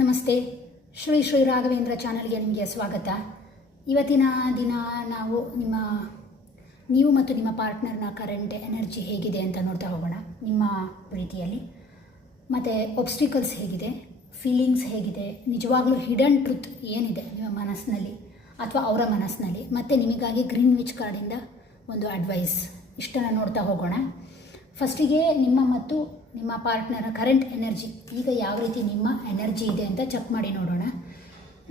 ನಮಸ್ತೆ. ಶ್ರೀ ರಾಘವೇಂದ್ರ ಚಾನಲ್ಗೆ ನಿಮಗೆ ಸ್ವಾಗತ. ಇವತ್ತಿನ ದಿನ ನಾವು ನೀವು ಮತ್ತು ನಿಮ್ಮ ಪಾರ್ಟ್ನರ್ನ ಕರೆಂಟ್ ಎನರ್ಜಿ ಹೇಗಿದೆ ಅಂತ ನೋಡ್ತಾ ಹೋಗೋಣ. ನಿಮ್ಮ ಪ್ರೀತಿಯಲ್ಲಿ ಮತ್ತು ಒಬ್ಸ್ಟಿಕಲ್ಸ್ ಹೇಗಿದೆ, ಫೀಲಿಂಗ್ಸ್ ಹೇಗಿದೆ, ನಿಜವಾಗ್ಲೂ ಹಿಡನ್ ಟ್ರುತ್ ಏನಿದೆ ನಿಮ್ಮ ಮನಸ್ಸಿನಲ್ಲಿ ಅಥವಾ ಅವರ ಮನಸ್ಸಿನಲ್ಲಿ, ಮತ್ತು ನಿಮಗಾಗಿ ಗ್ರೀನ್ವಿಚ್ ಕಾರ್ಡಿಂದ ಒಂದು ಅಡ್ವೈಸ್, ಇಷ್ಟನ್ನು ನೋಡ್ತಾ ಹೋಗೋಣ. ಫಸ್ಟಿಗೆ ನಿಮ್ಮ ಮತ್ತು ನಿಮ್ಮ ಪಾರ್ಟ್ನರ ಕರೆಂಟ್ ಎನರ್ಜಿ ಈಗ ಯಾವ ರೀತಿ ನಿಮ್ಮ ಎನರ್ಜಿ ಇದೆ ಅಂತ ಚೆಕ್ ಮಾಡಿ ನೋಡೋಣ.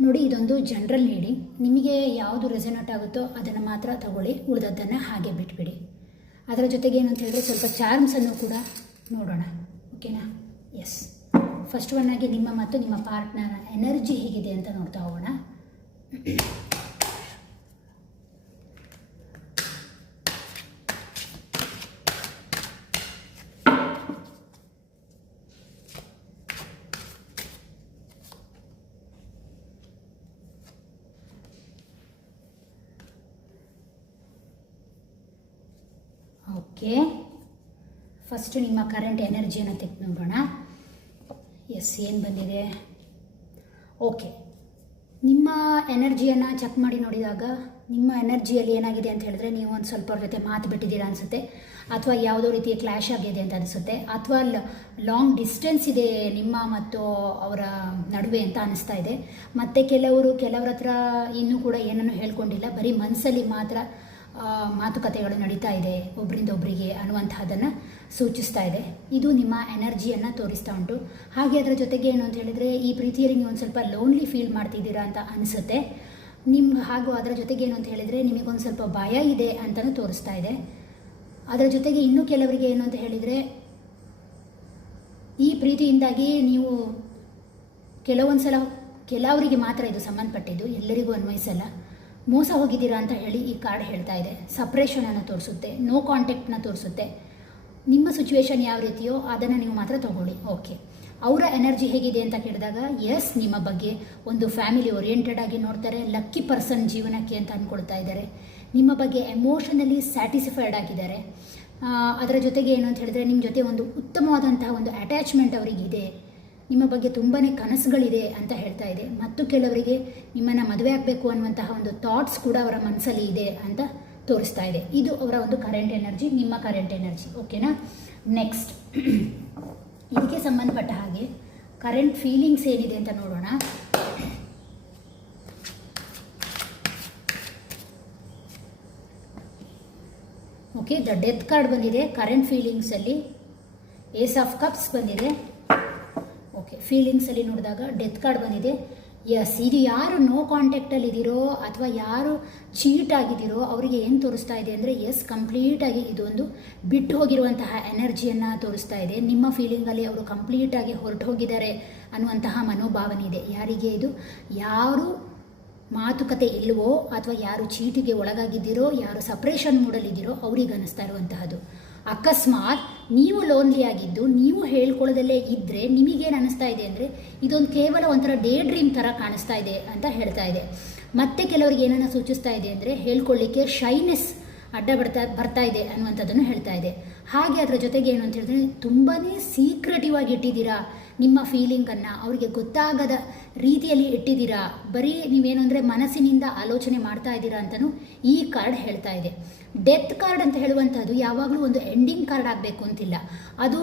ನೋಡಿ, ಇದೊಂದು ಜನರಲ್ ನೀಡಿ, ನಿಮಗೆ ಯಾವುದು ರೆಸನೇಟ್ ಆಗುತ್ತೋ ಅದನ್ನು ಮಾತ್ರ ತಗೊಳ್ಳಿ, ಉಳಿದದ್ದನ್ನು ಹಾಗೆ ಬಿಟ್ಬಿಡಿ. ಅದರ ಜೊತೆಗೆ ಏನು ಅಂತ ಹೇಳಿದ್ರೆ ಸ್ವಲ್ಪ ಚಾರ್ಮ್ಸನ್ನು ಕೂಡ ನೋಡೋಣ, ಓಕೆನಾ? ಎಸ್, ಫಸ್ಟ್ ಒನ್ ಆಗಿ ನಿಮ್ಮ ಮತ್ತು ನಿಮ್ಮ ಪಾರ್ಟ್ನರ ಎನರ್ಜಿ ಹೇಗಿದೆ ಅಂತ ನೋಡ್ತಾ ಹೋಗೋಣ. ಓಕೆ, ಫಸ್ಟ್ ನಿಮ್ಮ ಕರೆಂಟ್ ಎನರ್ಜಿಯನ್ನು ತೆಗೆದು ನೋಡೋಣ. ಎಸ್, ಏನು ಬಂದಿದೆ? ಓಕೆ, ನಿಮ್ಮ ಎನರ್ಜಿಯನ್ನು ಚೆಕ್ ಮಾಡಿ ನೋಡಿದಾಗ ನಿಮ್ಮ ಎನರ್ಜಿಯಲ್ಲಿ ಏನಾಗಿದೆ ಅಂತ ಹೇಳಿದ್ರೆ, ನೀವು ಒಂದು ಸ್ವಲ್ಪ ಅವ್ರ ಜೊತೆ ಮಾತು ಬಿಟ್ಟಿದ್ದೀರಾ ಅನಿಸುತ್ತೆ, ಅಥವಾ ಯಾವುದೋ ರೀತಿಯ ಕ್ಲ್ಯಾಶ್ ಆಗಿದೆ ಅಂತ ಅನಿಸುತ್ತೆ, ಅಥವಾ ಲಾಂಗ್ ಡಿಸ್ಟೆನ್ಸ್ ಇದೆ ನಿಮ್ಮ ಮತ್ತು ಅವರ ನಡುವೆ ಅಂತ ಅನಿಸ್ತಾ ಇದೆ. ಮತ್ತು ಕೆಲವರ ಹತ್ರ ಇನ್ನೂ ಕೂಡ ಏನನ್ನು ಹೇಳ್ಕೊಂಡಿಲ್ಲ, ಬರೀ ಮನಸ್ಸಲ್ಲಿ ಮಾತ್ರ ಮಾತುಕತೆಗಳು ನಡೀತಾ ಇದೆ ಒಬ್ಬರಿಂದ ಒಬ್ಬರಿಗೆ ಅನ್ನುವಂತಹದ್ದನ್ನು ಸೂಚಿಸ್ತಾ ಇದೆ. ಇದು ನಿಮ್ಮ ಎನರ್ಜಿಯನ್ನು ತೋರಿಸ್ತಾ ಉಂಟು. ಹಾಗೆ ಅದರ ಜೊತೆಗೆ ಏನು ಅಂತ ಹೇಳಿದರೆ, ಈ ಪ್ರೀತಿಯಲ್ಲಿ ನೀವು ಒಂದು ಸ್ವಲ್ಪ ಲೋನ್ಲಿ ಫೀಲ್ ಮಾಡ್ತಿದ್ದೀರಾ ಅಂತ ಅನಿಸುತ್ತೆ ಹಾಗೂ ಅದರ ಜೊತೆಗೆ ಏನು ಅಂತ ಹೇಳಿದರೆ, ನಿಮಗೊಂದು ಸ್ವಲ್ಪ ಭಯ ಇದೆ ಅಂತಲೂ ತೋರಿಸ್ತಾ ಇದೆ. ಅದರ ಜೊತೆಗೆ ಇನ್ನೂ ಕೆಲವರಿಗೆ ಏನು ಅಂತ ಹೇಳಿದರೆ, ಈ ಪ್ರೀತಿಯಿಂದಾಗಿ ನೀವು ಕೆಲವರಿಗೆ ಮಾತ್ರ ಇದು ಸಂಬಂಧಪಟ್ಟಿದ್ದು, ಎಲ್ಲರಿಗೂ ಅನ್ವಯಿಸಲ್ಲ, ಮೋಸ ಹೋಗಿದ್ದೀರಾ ಅಂತ ಹೇಳಿ ಈ ಕಾರ್ಡ್ ಹೇಳ್ತಾ ಇದೆ. ಸಪ್ರೇಷನನ್ನು ತೋರಿಸುತ್ತೆ, ನೋ ಕಾಂಟ್ಯಾಕ್ಟ್ನ ತೋರಿಸುತ್ತೆ. ನಿಮ್ಮ ಸಿಚುವೇಶನ್ ಯಾವ ರೀತಿಯೋ ಅದನ್ನು ನೀವು ಮಾತ್ರ ತಗೊಳ್ಳಿ. ಓಕೆ, ಅವರ ಎನರ್ಜಿ ಹೇಗಿದೆ ಅಂತ ಕೇಳಿದಾಗ, ಎಸ್, ನಿಮ್ಮ ಬಗ್ಗೆ ಒಂದು ಫ್ಯಾಮಿಲಿ ಓರಿಯೆಂಟೆಡ್ ಆಗಿ ನೋಡ್ತಾರೆ, ಲಕ್ಕಿ ಪರ್ಸನ್ ಜೀವನಕ್ಕೆ ಅಂತ ಅಂದ್ಕೊಳ್ತಾ ಇದ್ದಾರೆ, ನಿಮ್ಮ ಬಗ್ಗೆ ಎಮೋಷನಲಿ ಸ್ಯಾಟಿಸ್ಫೈಡ್ ಆಗಿದ್ದಾರೆ. ಅದರ ಜೊತೆಗೆ ಏನು ಅಂತ ಹೇಳಿದ್ರೆ, ನಿಮ್ಮ ಜೊತೆ ಒಂದು ಉತ್ತಮವಾದಂತಹ ಒಂದು ಅಟ್ಯಾಚ್ಮೆಂಟ್ ಅವರಿಗಿದೆ, ನಿಮ್ಮ ಬಗ್ಗೆ ತುಂಬಾ ಕನಸುಗಳಿದೆ ಅಂತ ಹೇಳ್ತಾ ಇದೆ. ಮತ್ತು ಕೆಲವರಿಗೆ ನಿಮ್ಮನ್ನು ಮದುವೆ ಆಗಬೇಕು ಅನ್ನುವಂತಹ ಒಂದು ಥಾಟ್ಸ್ ಕೂಡ ಅವರ ಮನಸ್ಸಲ್ಲಿ ಇದೆ ಅಂತ ತೋರಿಸ್ತಾ ಇದೆ. ಇದು ಅವರ ಒಂದು ಕರೆಂಟ್ ಎನರ್ಜಿ, ನಿಮ್ಮ ಕರೆಂಟ್ ಎನರ್ಜಿ, ಓಕೆನಾ? ನೆಕ್ಸ್ಟ್, ಇದಕ್ಕೆ ಸಂಬಂಧಪಟ್ಟ ಹಾಗೆ ಕರೆಂಟ್ ಫೀಲಿಂಗ್ಸ್ ಏನಿದೆ ಅಂತ ನೋಡೋಣ. ಓಕೆ, ದ ಡೆತ್ ಕಾರ್ಡ್ ಬಂದಿದೆ ಕರೆಂಟ್ ಫೀಲಿಂಗ್ಸಲ್ಲಿ. ಏಸ್ ಆಫ್ ಕಪ್ಸ್ ಬಂದಿದೆ. ಓಕೆ, ಫೀಲಿಂಗ್ಸಲ್ಲಿ ನೋಡಿದಾಗ ಡೆತ್ ಕಾರ್ಡ್ ಬಂದಿದೆ. ಎಸ್, ಇದು ಯಾರು ನೋ ಕಾಂಟ್ಯಾಕ್ಟಲ್ಲಿ ಇದ್ದೀರೋ ಅಥವಾ ಯಾರು ಚೀಟ್ ಆಗಿದ್ದೀರೋ ಅವರಿಗೆ ಏನು ತೋರಿಸ್ತಾ ಇದೆ ಅಂದರೆ, ಎಸ್, ಕಂಪ್ಲೀಟಾಗಿ ಇದೊಂದು ಬಿಟ್ಟು ಹೋಗಿರುವಂತಹ ಎನರ್ಜಿಯನ್ನು ತೋರಿಸ್ತಾ ಇದೆ. ನಿಮ್ಮ ಫೀಲಿಂಗಲ್ಲಿ ಅವರು ಕಂಪ್ಲೀಟಾಗಿ ಹೊರಟು ಹೋಗಿದ್ದಾರೆ ಅನ್ನುವಂತಹ ಮನೋಭಾವನೆ ಇದೆ. ಯಾರಿಗೆ ಇದು? ಯಾರು ಮಾತುಕತೆ ಇಲ್ಲವೋ ಅಥವಾ ಯಾರು ಚೀಟಿಗೆ ಒಳಗಾಗಿದ್ದೀರೋ, ಯಾರು ಸಪ್ರೇಷನ್ ಮೂಡಲ್ಲಿದ್ದೀರೋ ಅವ್ರಿಗೆ ಅನ್ನಿಸ್ತಾ ಇರುವಂತಹದ್ದು. ಅಕಸ್ಮಾತ್ ನೀವು ಲೋನ್ಲಿ ಆಗಿದ್ದು ನೀವು ಹೇಳ್ಕೊಳ್ಳೋದಲ್ಲೇ ಇದ್ದರೆ ನಿಮಗೇನು ಅನ್ನಿಸ್ತಾ ಇದೆ ಅಂದರೆ, ಇದೊಂದು ಕೇವಲ ಒಂಥರ ಡೇ ಡ್ರೀಮ್ ಥರ ಕಾಣಿಸ್ತಾ ಇದೆ ಅಂತ ಹೇಳ್ತಾ ಇದೆ. ಮತ್ತು ಕೆಲವರಿಗೆ ಏನನ್ನು ಸೂಚಿಸ್ತಾ ಇದೆ ಅಂದರೆ, ಹೇಳ್ಕೊಳ್ಳಿಕ್ಕೆ ಶೈನೆಸ್ ಅಡ್ಡ ಬರ್ತಾ ಇದೆ ಅನ್ನುವಂಥದ್ದನ್ನು ಹೇಳ್ತಾ ಇದೆ. ಹಾಗೆ ಅದರ ಜೊತೆಗೆ ಏನು ಅಂತ ಹೇಳಿದ್ರೆ, ತುಂಬಾ ಸೀಕ್ರೆಟಿವ್ ಆಗಿ ಇಟ್ಟಿದ್ದೀರಾ ನಿಮ್ಮ ಫೀಲಿಂಗನ್ನು, ಅವರಿಗೆ ಗೊತ್ತಾಗದ ರೀತಿಯಲ್ಲಿ ಇಟ್ಟಿದ್ದೀರಾ, ಬರೀ ನೀವೇನು ಅಂದರೆ ಮನಸ್ಸಿನಿಂದ ಆಲೋಚನೆ ಮಾಡ್ತಾ ಇದ್ದೀರಾ ಅಂತಲೂ ಈ ಕಾರ್ಡ್ ಹೇಳ್ತಾ ಇದೆ. ಡೆತ್ ಕಾರ್ಡ್ ಅಂತ ಹೇಳುವಂಥದ್ದು ಯಾವಾಗಲೂ ಒಂದು ಎಂಡಿಂಗ್ ಕಾರ್ಡ್ ಆಗಬೇಕು ಅಂತಿಲ್ಲ, ಅದು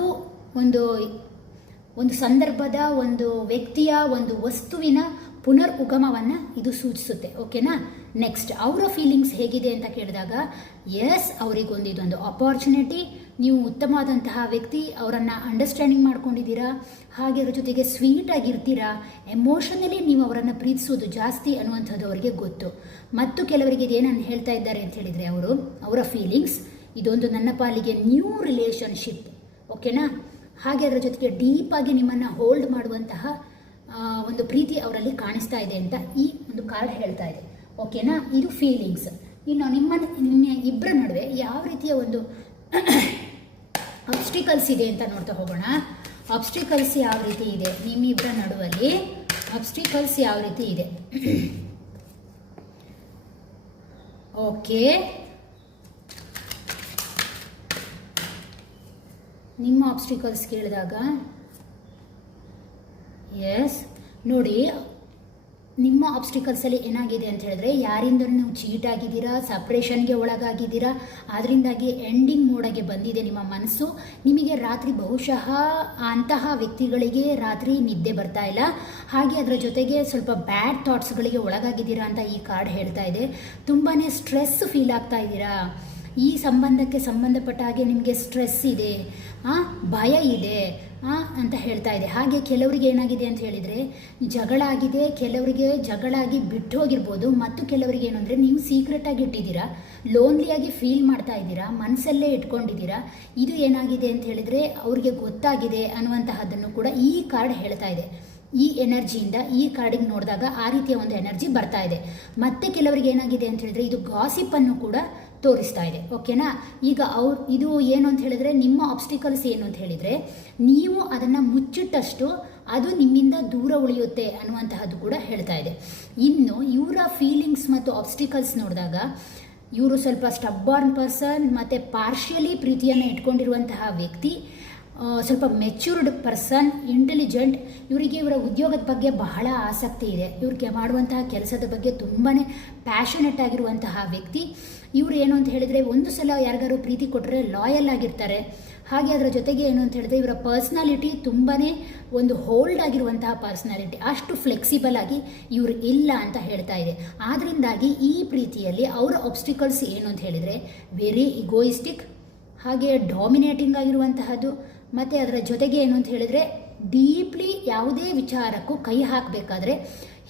ಒಂದು ಸಂದರ್ಭದ, ಒಂದು ವ್ಯಕ್ತಿಯ, ಒಂದು ವಸ್ತುವಿನ ಪುನರ್ ಉಗಮವನ್ನು ಇದು ಸೂಚಿಸುತ್ತೆ, ಓಕೆನಾ? ನೆಕ್ಸ್ಟ್, ಅವರ ಫೀಲಿಂಗ್ಸ್ ಹೇಗಿದೆ ಅಂತ ಕೇಳಿದಾಗ, ಎಸ್, ಅವರಿಗೊಂದು ಇದೊಂದು ಆಪರ್ಚುನಿಟಿ, ನೀವು ಉತ್ತಮವಾದಂತಹ ವ್ಯಕ್ತಿ, ಅವರನ್ನು ಅಂಡರ್ಸ್ಟ್ಯಾಂಡಿಂಗ್ ಮಾಡ್ಕೊಂಡಿದ್ದೀರಾ, ಹಾಗೆ ಅದರ ಜೊತೆಗೆ ಸ್ವೀಟ್ ಆಗಿರ್ತೀರಾ, ಎಮೋಷನಲಿ ನೀವು ಅವರನ್ನು ಪ್ರೀತಿಸೋದು ಜಾಸ್ತಿ ಅನ್ನುವಂಥದ್ದು ಅವರಿಗೆ ಗೊತ್ತು. ಮತ್ತು ಕೆಲವರಿಗೆ ಇದೇನನ್ನು ಹೇಳ್ತಾ ಇದ್ದಾರೆ ಅಂತ ಹೇಳಿದರೆ, ಅವರ ಫೀಲಿಂಗ್ಸ್ ಇದೊಂದು ನನ್ನ ಪಾಲಿಗೆ ನ್ಯೂ ರಿಲೇಷನ್ಶಿಪ್, ಓಕೆನಾ? ಹಾಗೆ ಅದರ ಜೊತೆಗೆ ಡೀಪಾಗಿ ನಿಮ್ಮನ್ನು ಹೋಲ್ಡ್ ಮಾಡುವಂತಹ ಒಂದು ಪ್ರೀತಿ ಅವರಲ್ಲಿ ಕಾಣಿಸ್ತಾ ಇದೆ ಅಂತ ಈ ಒಂದು ಕಾರ್ಡ್ ಹೇಳ್ತಾ ಇದೆ, ಓಕೆನಾ? ಇದು ಫೀಲಿಂಗ್ಸ್. ಇನ್ನು ನಿಮ್ಮ ಇಬ್ಬರ ನಡುವೆ ಯಾವ ರೀತಿಯ ಒಂದು ಆಬ್ಸ್ಟಿಕಲ್ಸ್ ಇದೆ ಅಂತ ನೋಡ್ತಾ ಹೋಗೋಣ. ಆಬ್ಸ್ಟಿಕಲ್ಸ್ ಯಾವ ರೀತಿ ಇದೆ ನಿಮ್ಮಿಬ್ಬರ ನಡುವಲ್ಲಿ? ಆಬ್ಸ್ಟಿಕಲ್ಸ್ ಯಾವ ರೀತಿ ಇದೆ? ಓಕೆ, ನಿಮ್ಮ ಆಬ್ಸ್ಟಿಕಲ್ಸ್ ಕೇಳಿದಾಗ, ಎಸ್, ನೋಡಿ, ನಿಮ್ಮ ಆಬ್ಸ್ಟಿಕಲ್ಸಲ್ಲಿ ಏನಾಗಿದೆ ಅಂತ ಹೇಳಿದ್ರೆ, ಯಾರಿಂದ ನೀವು ಚೀಟ್ ಆಗಿದ್ದೀರಾ, ಸಪ್ರೇಷನ್ಗೆ ಒಳಗಾಗಿದ್ದೀರಾ, ಅದರಿಂದಾಗಿ ಎಂಡಿಂಗ್ ಮೋಡಗೆ ಬಂದಿದೆ ನಿಮ್ಮ ಮನಸ್ಸು. ನಿಮಗೆ ರಾತ್ರಿ ಬಹುಶಃ ಅಂತಹ ವ್ಯಕ್ತಿಗಳಿಗೆ ರಾತ್ರಿ ನಿದ್ದೆ ಬರ್ತಾ ಇಲ್ಲ, ಹಾಗೆ ಅದರ ಜೊತೆಗೆ ಸ್ವಲ್ಪ ಬ್ಯಾಡ್ ಥಾಟ್ಸ್ಗಳಿಗೆ ಒಳಗಾಗಿದ್ದೀರಾ ಅಂತ ಈ ಕಾರ್ಡ್ ಹೇಳ್ತಾ ಇದೆ. ತುಂಬಾ ಸ್ಟ್ರೆಸ್ ಫೀಲ್ ಆಗ್ತಾ ಇದ್ದೀರಾ, ಈ ಸಂಬಂಧಕ್ಕೆ ಸಂಬಂಧಪಟ್ಟ ಹಾಗೆ ನಿಮಗೆ ಸ್ಟ್ರೆಸ್ ಇದೆ, ಭಯ ಇದೆ ಅಂತ ಹೇಳ್ತಾ ಇದೆ. ಹಾಗೆ ಕೆಲವರಿಗೆ ಏನಾಗಿದೆ ಅಂತ ಹೇಳಿದರೆ ಜಗಳ ಆಗಿದೆ, ಕೆಲವರಿಗೆ ಜಗಳ ಆಗಿ ಬಿಟ್ಟು ಹೋಗಿರ್ಬೋದು, ಮತ್ತು ಕೆಲವರಿಗೆ ಏನು ಅಂದರೆ ನೀವು ಸೀಕ್ರೆಟಾಗಿ ಇಟ್ಟಿದ್ದೀರಾ, ಲೋನ್ಲಿಯಾಗಿ ಫೀಲ್ ಮಾಡ್ತಾ ಇದ್ದೀರಾ, ಮನಸ್ಸಲ್ಲೇ ಇಟ್ಕೊಂಡಿದ್ದೀರಾ. ಇದು ಏನಾಗಿದೆ ಅಂತ ಹೇಳಿದರೆ ಅವ್ರಿಗೆ ಗೊತ್ತಾಗಿದೆ ಅನ್ನುವಂತಹದ್ದನ್ನು ಕೂಡ ಈ ಕಾರ್ಡ್ ಹೇಳ್ತಾ ಇದೆ. ಈ ಎನರ್ಜಿಯಿಂದ ಈ ಕಾರ್ಡಿಗೆ ನೋಡಿದಾಗ ಆ ರೀತಿಯ ಒಂದು ಎನರ್ಜಿ ಬರ್ತಾ ಇದೆ. ಮತ್ತೆ ಕೆಲವರಿಗೆ ಏನಾಗಿದೆ ಅಂತ ಹೇಳಿದ್ರೆ ಇದು ಗಾಸಿಪ್ಪನ್ನು ಕೂಡ ತೋರಿಸ್ತಾ ಇದೆ. ಓಕೆನಾ? ಈಗ ಇದು ಏನು ಅಂತ ಹೇಳಿದ್ರೆ, ನಿಮ್ಮ ಆಬ್ಸ್ಟಿಕಲ್ಸ್ ಏನು ಅಂತ ಹೇಳಿದರೆ ನೀವು ಅದನ್ನು ಮುಚ್ಚಿಟ್ಟಷ್ಟು ಅದು ನಿಮ್ಮಿಂದ ದೂರ ಉಳಿಯುತ್ತೆ ಅನ್ನುವಂತಹದ್ದು ಕೂಡ ಹೇಳ್ತಾ ಇದೆ. ಇನ್ನು ಇವರ ಫೀಲಿಂಗ್ಸ್ ಮತ್ತು ಆಬ್ಸ್ಟಿಕಲ್ಸ್ ನೋಡಿದಾಗ ಇವರು ಸ್ವಲ್ಪ ಸ್ಟಬ್ಬಾರ್ನ್ ಪರ್ಸನ್ ಮತ್ತು ಪಾರ್ಷಿಯಲಿ ಪ್ರೀತಿಯನ್ನು ಇಟ್ಕೊಂಡಿರುವಂತಹ ವ್ಯಕ್ತಿ, ಸ್ವಲ್ಪ ಮೆಚ್ಯೂರ್ಡ್ ಪರ್ಸನ್, ಇಂಟೆಲಿಜೆಂಟ್. ಇವರಿಗೆ ಇವರ ಉದ್ಯೋಗದ ಬಗ್ಗೆ ಬಹಳ ಆಸಕ್ತಿ ಇದೆ, ಇವ್ರಿಗೆ ಮಾಡುವಂತಹ ಕೆಲಸದ ಬಗ್ಗೆ ತುಂಬಾ ಪ್ಯಾಷನೆಟ್ ಆಗಿರುವಂತಹ ವ್ಯಕ್ತಿ. ಇವರು ಏನು ಅಂತ ಹೇಳಿದರೆ ಒಂದು ಸಲ ಯಾರಿಗಾರು ಪ್ರೀತಿ ಕೊಟ್ಟರೆ ಲಾಯಲ್ ಆಗಿರ್ತಾರೆ. ಹಾಗೆ ಅದರ ಜೊತೆಗೆ ಏನು ಅಂತ ಹೇಳಿದ್ರೆ ಇವರ ಪರ್ಸ್ನಾಲಿಟಿ ತುಂಬಾ ಒಂದು ಹೋಲ್ಡ್ ಆಗಿರುವಂತಹ ಪರ್ಸ್ನಾಲಿಟಿ, ಅಷ್ಟು ಫ್ಲೆಕ್ಸಿಬಲ್ ಆಗಿ ಇವರು ಇಲ್ಲ ಅಂತ ಹೇಳ್ತಾ ಇದೆ. ಆದ್ದರಿಂದಾಗಿ ಈ ಪ್ರೀತಿಯಲ್ಲಿ ಅವರ ಆಬ್ಸ್ಟಿಕಲ್ಸ್ ಏನು ಅಂತ ಹೇಳಿದರೆ ವೆರಿ ಇಗೋಯಿಸ್ಟಿಕ್, ಹಾಗೆ ಡಾಮಿನೇಟಿಂಗ್ ಆಗಿರುವಂತಹದ್ದು, ಮತ್ತು ಅದರ ಜೊತೆಗೆ ಏನು ಅಂತ ಹೇಳಿದರೆ ಡೀಪ್ಲಿ ಯಾವುದೇ ವಿಚಾರಕ್ಕೂ ಕೈ ಹಾಕಬೇಕಾದ್ರೆ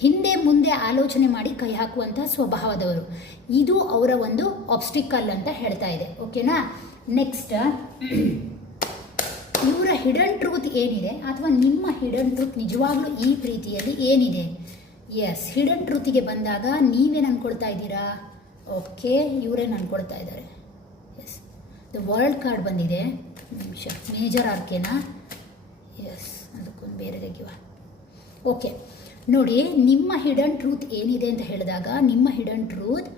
ಹಿಂದೆ ಮುಂದೆ ಆಲೋಚನೆ ಮಾಡಿ ಕೈ ಹಾಕುವಂತಹ ಸ್ವಭಾವದವರು. ಇದು ಅವರ ಒಂದು ಆಬ್ಸ್ಟಿಕಲ್ ಅಂತ ಹೇಳ್ತಾ ಇದೆ. ಓಕೆನಾ? ನೆಕ್ಸ್ಟ್, ಇವರ ಹಿಡನ್ ಟ್ರೂತ್ ಏನಿದೆ, ಅಥವಾ ನಿಮ್ಮ ಹಿಡನ್ ಟ್ರೂತ್ ನಿಜವಾಗ್ಲೂ ಈ ಪ್ರೀತಿಯಲ್ಲಿ ಏನಿದೆ? ಎಸ್, ಹಿಡನ್ ಟ್ರೂತಿಗೆ ಬಂದಾಗ ನೀವೇನು ಅಂದ್ಕೊಳ್ತಾ ಇದ್ದೀರಾ? ಓಕೆ, ಇವರೇನು ಅಂದ್ಕೊಳ್ತಾ ಇದ್ದಾರೆ? ಎಸ್, ದ ವರ್ಲ್ಡ್ ಕಾರ್ಡ್ ಬಂದಿದೆ. ನಿಮಿಷ, ಮೇಜರ್ ಆರ್ಕೆನಾ? ಎಸ್, ಅದಕ್ಕೊಂದು ಬೇರೆ ತೆಗೆಯುವ. ಓಕೆ, ನೋಡಿ, ನಿಮ್ಮ ಹಿಡನ್ ಟ್ರೂತ್ ಏನಿದೆ ಅಂತ ಹೇಳಿದಾಗ ನಿಮ್ಮ ಹಿಡನ್ ಟ್ರೂತ್